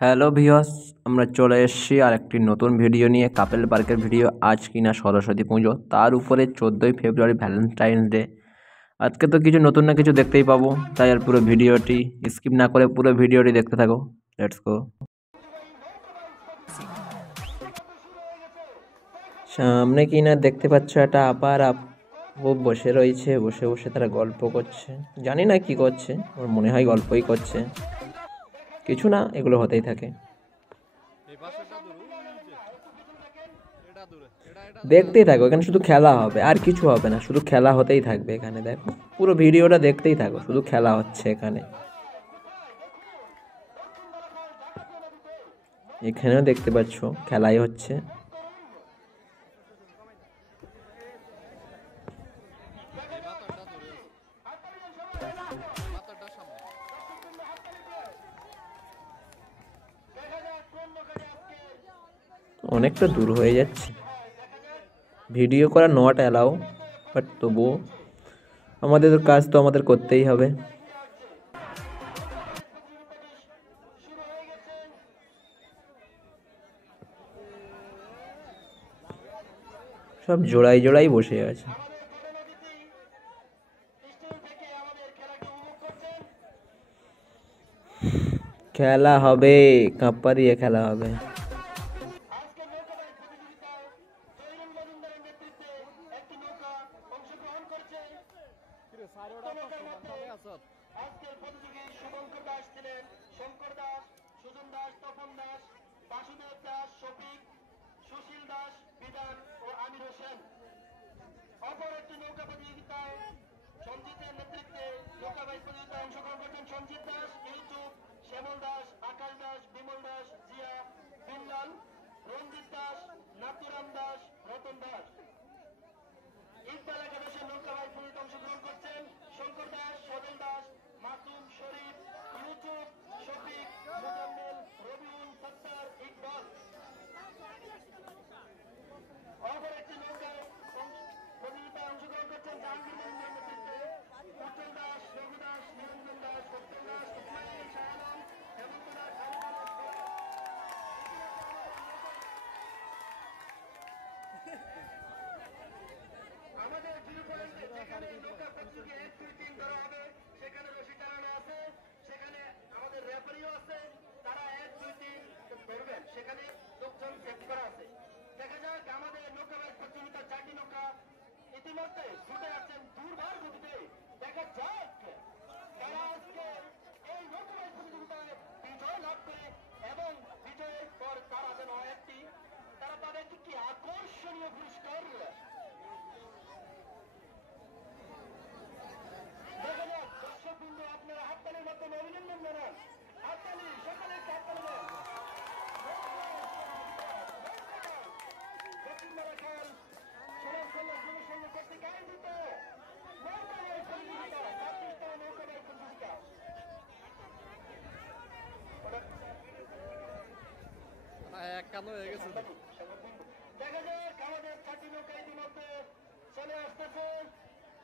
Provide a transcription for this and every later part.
Hello viewers, আমরা চলে এসেছি আর একটি নতুন ভিডিও নিয়ে। কাপেল পার্কের ভিডিও। আজ কিনা সরস্বতী পুজো, তার উপরে 14ই ফেব্রুয়ারি ভ্যালেন্টাইন ডে। আজকে তো কিছু নতুন না কিছু দেখতেই পাবো, তাই আর পুরো ভিডিওটি স্কিপ না করে পুরো ভিডিওটি দেখতে থাকো। Let's go. সামনে কিনা দেখতে পাচ্ছ একটা আপার ও বসে রয়েছে, বসে বসে তারা গল্প করছে। জানি না কি করছে, আমার মনে হয় গল্পই করছে। কিছু না, এগুলো হতেই থাকে। দেখতেই থাকো, এখানে শুধু খেলা হবে, আর কিছু হবে না, শুধু খেলা হতেই থাকবে এখানে। দেখো পুরো ভিডিওটা দেখতেই থাকো, শুধু খেলা হচ্ছে এখানে। এখানেও দেখতে পাচ্ছ খেলাই হচ্ছে। অনেকটা দূর হয়ে যাচ্ছে, ভিডিও করা নট অ্যালাউ, বাট তবুও আমাদের কাজ তো আমাদের করতেই হবে। সব জোড়াই জোড়াই বসে আছে। খেলা হবে, কাপ্পা দিয়ে খেলা হবে। আজকের প্রতিযোগী শুভঙ্কর দাস ছিলেন শঙ্কর দাস, সুজন দাস, তপন দাস, বাসুদেব দাস, শফিক, সুশীল দাস, বিধান ও আমির হোসেন। অপর একটি নৌকা প্রতিযোগিতায় সঞ্জিতের নেতৃত্বে নৌকাবাইজ প্রতিযোগিতায় অংশগ্রহণ করছেন সঞ্জিত দাস, ইউসুফ, শ্যামল দাস, আকাশ দাস, বিমল দাস, জিয়া, বিল্লাল, রঞ্জিত দাস, নাতুরাম দাস, রতন দাস। ইকবাল একাদশের নৌকাবাইজ প্রতিযোগিতায় অংশগ্রহণ করছেন শঙ্কর দাস, সজল দাস, মাসুম, শরীফ, ইউসুফ, শফিক, মুজাম্মেল, রবিউল, সত্তার, ইকবাল। অপর একটি নৌকায় প্রতিযোগিতায় অংশগ্রহণ করছেন জাহাঙ্গীর মন্দিরের নেতৃত্বে উজ্জ্বল দাস, রঘু দাস, নিরঞ্জন দাস, সত্যেন দাস, ইসমাইল, শাহানাম, হেমন্ত দাস, আমাদের জিরো পয়েন্টে যেখানে নৌকা প্রতিযোগী 1, 2, 3 ধরা হবে, সেখানে রশি টানানো আছে, সেখানে আমাদের রেফারিও আছে, তারা 1, 2, 3 ধরবেন, সেখানে লোকজন সেট করা আছে। দেখা যাক আমাদের নৌকাবাইজ প্রতিযোগিতার 4টি নৌকা ইতিমধ্যে ছুটে আসছেন দুর্বার গতিতে। দেখা যাক তারা আজকে এই নৌকাবাইজ প্রতিযোগিতায় বিজয় লাভ করে এবং বিজয়ের পর তারা যেন তারা পাবে একটি আকর্ষণীয় পুরস্কার। দেখা যাক দর্শক বিন্দু, আপনারা হাততালির মাধ্যমে অভিনন্দন জানান। হাততালি, সকলে হাততালি দেন। বসুন্ধরা খাল সুরক্ষা যুবসংঘ কর্তৃক আয়োজিত নৌকাবাইজ প্রতিযোগিতা, 26তম নৌকাবাইজ প্রতিযোগিতা। দেখা যাক আমাদের 4টি নৌকা ইতিমধ্যে চলে আসতেছে।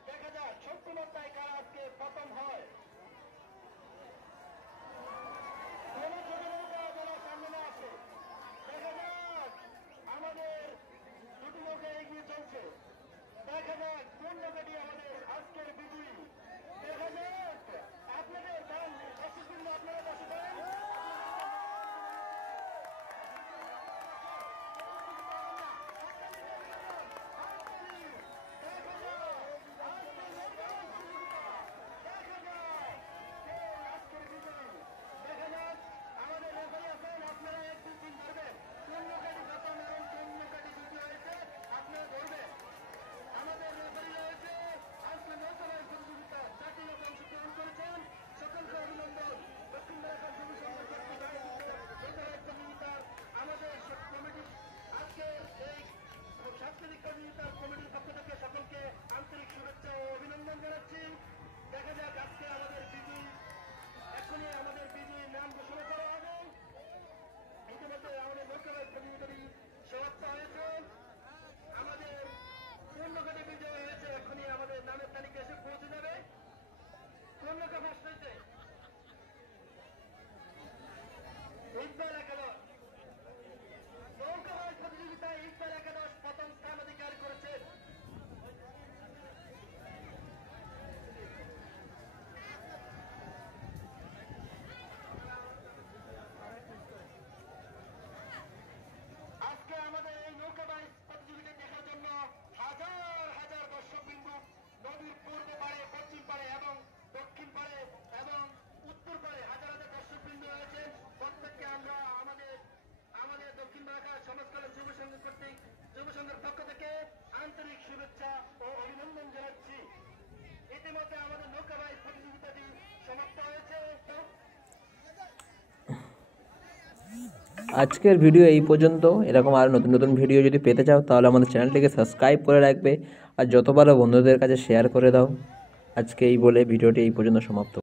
দেখা যাক শক্তিমত্তায় কারা আজকে প্রথম হয়। কোন ছোট নৌকা যেন সামনে না আসে। দেখা যাক আমাদের দুটি নৌকা এগিয়ে চলছে। দেখা যাক কোন নৌকাটি আমাদের আজকের বিজয়ী। দেখা যাক আপনাদের কারণ দর্শকবৃন্দ, আপনারা বসে পড়েন। দেখা আন্তরিক শুভেচ্ছা ও অভিনন্দন জানাচ্ছি। ইতিমধ্যে আমাদের নৌকাবাই প্রতিযোগিতাটি সমাপ্ত হয়েছে। আজকের ভিডিও এই পর্যন্ত। এরকম আরও নতুন নতুন ভিডিও যদি পেতে চাও তাহলে আমাদের চ্যানেলটিকে সাবস্ক্রাইব করে রাখবে আর যতবার বন্ধুদের কাছে শেয়ার করে দাও। আজকে এই বলে ভিডিওটি এই পর্যন্ত সমাপ্ত।